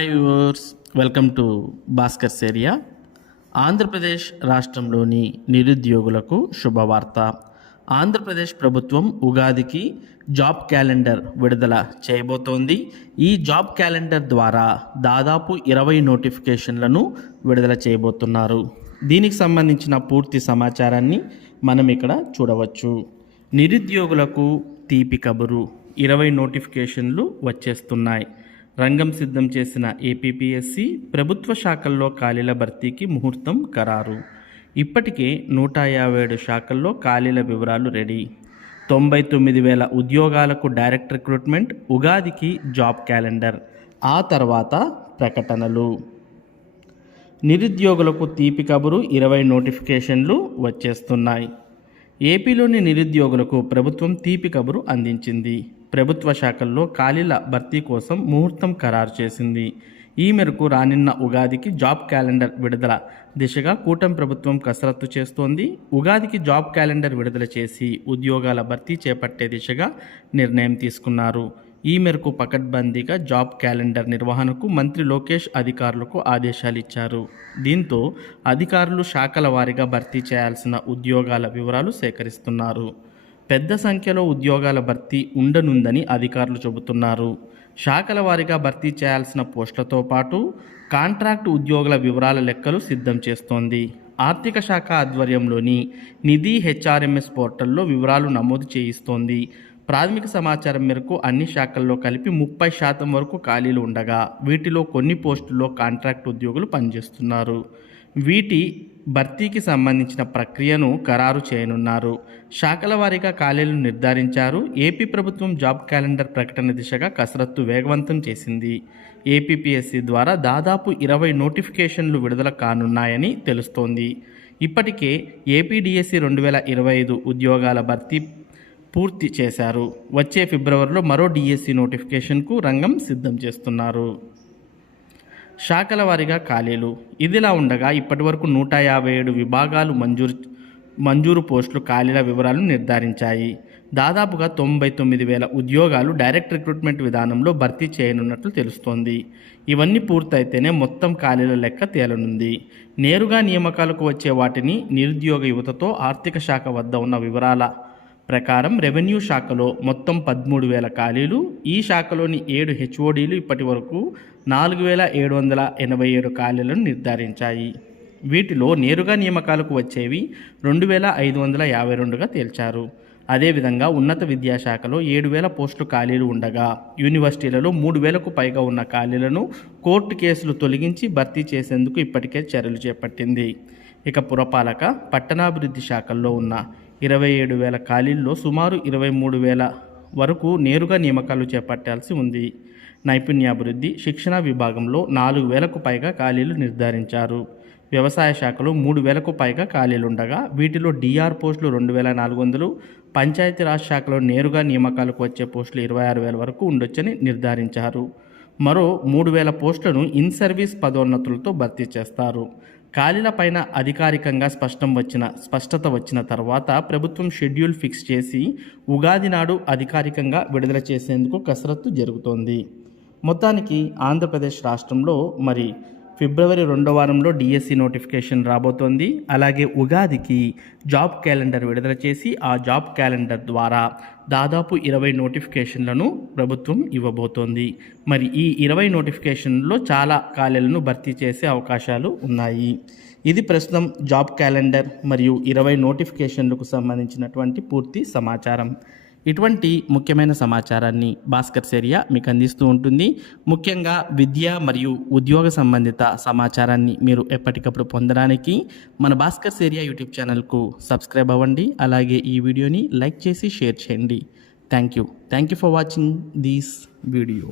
Hi viewers, welcome to Bhaskar's area. Andhra Pradesh రాష్ట్రంలోని నిరుద్యోగులకు శుభవార్త. ఆంధ్రప్రదేశ్ ప్రభుత్వం ఉగాదికి జాబ్ క్యాలెండర్ విడుదల చేయబోతోంది. ఈ జాబ్ క్యాలెండర్ ద్వారా దాదాపు 20 నోటిఫికేషన్లను విడుదల చేయబోతున్నారు. దీనికి సంబంధించిన పూర్తి సమాచారాన్ని మనం ఇక్కడ చూడవచ్చు. నిరుద్యోగులకు తీపి కబురు, 20 నోటిఫికేషన్లు వచ్చేస్తున్నాయి. రంగం సిద్ధం చేసిన ఏపీపీఎస్సీ ప్రభుత్వ శాఖల్లో ఖాళీల భర్తీకి ముహూర్తం ఖరారు. ఇప్పటికే 157 శాఖల్లో ఖాళీల వివరాలు రెడీ. 99,000 ఉద్యోగాలకు డైరెక్ట్ రిక్రూట్మెంట్. ఉగాదికి జాబ్ క్యాలెండర్, ఆ తర్వాత ప్రకటనలు. నిరుద్యోగులకు తీపి కబురు, 20 నోటిఫికేషన్లు వచ్చేస్తున్నాయి. ఏపీలోని నిరుద్యోగులకు ప్రభుత్వం తీపి కబురు అందించింది. ప్రభుత్వ శాఖల్లో ఖాళీల భర్తీ కోసం ముహూర్తం ఖరారు చేసింది. ఈ మేరకు రానున్న ఉగాదికి జాబ్ క్యాలెండర్ విడుదల దిశగా కూటమి ప్రభుత్వం కసరత్తు చేస్తోంది. ఉగాదికి జాబ్ క్యాలెండర్ విడుదల చేసి ఉద్యోగాల భర్తీ చేపట్టే దిశగా నిర్ణయం తీసుకున్నారు. ఈ మేరకు పకడ్బందీగా జాబ్ క్యాలెండర్ నిర్వహణకు మంత్రి లోకేష్ అధికారులకు ఆదేశాలు ఇచ్చారు. దీంతో అధికారులు శాఖల వారీగా భర్తీ చేయాల్సిన ఉద్యోగాల వివరాలు సేకరిస్తున్నారు. పెద్ద సంఖ్యలో ఉద్యోగాల భర్తీ ఉండనుందని అధికారులు చెబుతున్నారు. శాఖల వారీగా భర్తీ చేయాల్సిన పోస్టులతో పాటు కాంట్రాక్ట్ ఉద్యోగుల వివరాల లెక్కలు సిద్ధం చేస్తోంది. ఆర్థిక శాఖ ఆధ్వర్యంలోని నిధి హెచ్ఆర్ఎంఎస్ పోర్టల్లో వివరాలు నమోదు చేయిస్తోంది. ప్రాథమిక సమాచారం మేరకు అన్ని శాఖల్లో కలిపి 30% వరకు ఖాళీలు ఉండగా వీటిలో కొన్ని పోస్టుల్లో కాంట్రాక్ట్ ఉద్యోగులు పనిచేస్తున్నారు. వీటి భర్తీకి సంబంధించిన ప్రక్రియను ఖరారు చేయనున్నారు. శాఖల వారీగా ఖాళీలను నిర్ధారించారు. ఏపీ ప్రభుత్వం జాబ్ క్యాలెండర్ ప్రకటన దిశగా కసరత్తు వేగవంతం చేసింది. ఏపీపీఎస్సీ ద్వారా దాదాపు 20 నోటిఫికేషన్లు విడుదల కానున్నాయని తెలుస్తోంది. ఇప్పటికే ఏపీడీఎస్సీ 2025 ఉద్యోగాల భర్తీ పూర్తి చేశారు. వచ్చే ఫిబ్రవరిలో మరో డిఎస్సి నోటిఫికేషన్కు రంగం సిద్ధం చేస్తున్నారు. శాఖల వారీగా ఖాళీలు. ఇదిలా ఉండగా ఇప్పటివరకు 157 విభాగాలు మంజూరు పోస్టులు ఖాళీల వివరాలను నిర్ధారించాయి. దాదాపుగా 99,000 ఉద్యోగాలు డైరెక్ట్ రిక్రూట్మెంట్ విధానంలో భర్తీ చేయనున్నట్లు తెలుస్తోంది. ఇవన్నీ పూర్తయితేనే మొత్తం ఖాళీల లెక్క తేలనుంది. నేరుగా నియామకాలకు వచ్చే వాటిని నిరుద్యోగ యువతతో ఆర్థిక శాఖ వద్ద ఉన్న వివరాల ప్రకారం రెవెన్యూ శాఖలో మొత్తం 13,000 ఖాళీలు. ఈ శాఖలోని 7 హెచ్ఓడీలు ఇప్పటి వరకు 4,787 ఖాళీలను నిర్ధారించాయి. వీటిలో నేరుగా నియామకాలకు వచ్చేవి 2,552గా తేల్చారు. అదేవిధంగా ఉన్నత విద్యాశాఖలో 7,000 పోస్టులు ఖాళీలు ఉండగా యూనివర్సిటీలలో 3,000కు పైగా ఉన్న ఖాళీలను కోర్టు కేసులు తొలగించి భర్తీ చేసేందుకు ఇప్పటికే చర్యలు చేపట్టింది. ఇక పురపాలక, పట్టణాభివృద్ధి శాఖల్లో ఉన్న 27,000 ఖాళీల్లో సుమారు 23,000 వరకు నేరుగా నియామకాలు చేపట్టాల్సి ఉంది. నైపుణ్యాభివృద్ధి, శిక్షణ విభాగంలో 4,000కు పైగా ఖాళీలు నిర్ధారించారు. వ్యవసాయ శాఖలో 3,000కు పైగా ఖాళీలుండగా వీటిలో డిఆర్ పోస్టులు 2,400, పంచాయతీరాజ్ శాఖలో నేరుగా నియామకాలకు వచ్చే పోస్టులు 26,000 వరకు ఉండొచ్చని నిర్ధారించారు. మరో 3,000 పోస్టులను ఇన్ సర్వీస్ పదోన్నతులతో భర్తీ చేస్తారు. ఖాళీల పైన అధికారికంగా స్పష్టత వచ్చిన తర్వాత ప్రభుత్వం షెడ్యూల్ ఫిక్స్ చేసి ఉగాది నాడు అధికారికంగా విడుదల చేసేందుకు కసరత్తు జరుగుతోంది. మొత్తానికి ఆంధ్రప్రదేశ్ రాష్ట్రంలో మరి ఫిబ్రవరి 2వ వారంలో డిఎస్సి నోటిఫికేషన్ రాబోతోంది. అలాగే ఉగాదికి జాబ్ క్యాలెండర్ విడుదల చేసి ఆ జాబ్ క్యాలెండర్ ద్వారా దాదాపు 20 నోటిఫికేషన్లను ప్రభుత్వం ఇవ్వబోతోంది. మరి ఈ 20 నోటిఫికేషన్లో చాలా ఖాళీలను భర్తీ చేసే అవకాశాలు ఉన్నాయి. ఇది ప్రస్తుతం జాబ్ క్యాలెండర్ మరియు 20 నోటిఫికేషన్లకు సంబంధించినటువంటి పూర్తి సమాచారం. ఇటువంటి ముఖ్యమైన సమాచారాన్ని భాస్కర్స్ ఏరియా మీకు అందిస్తూ ఉంటుంది. ముఖ్యంగా విద్య మరియు ఉద్యోగ సంబంధిత సమాచారాన్ని మీరు ఎప్పటికప్పుడు పొందడానికి మన భాస్కర్స్ ఏరియా యూట్యూబ్ ఛానల్కు సబ్స్క్రైబ్ అవ్వండి. అలాగే ఈ వీడియోని లైక్ చేసి షేర్ చేయండి. Thank you for watching this video.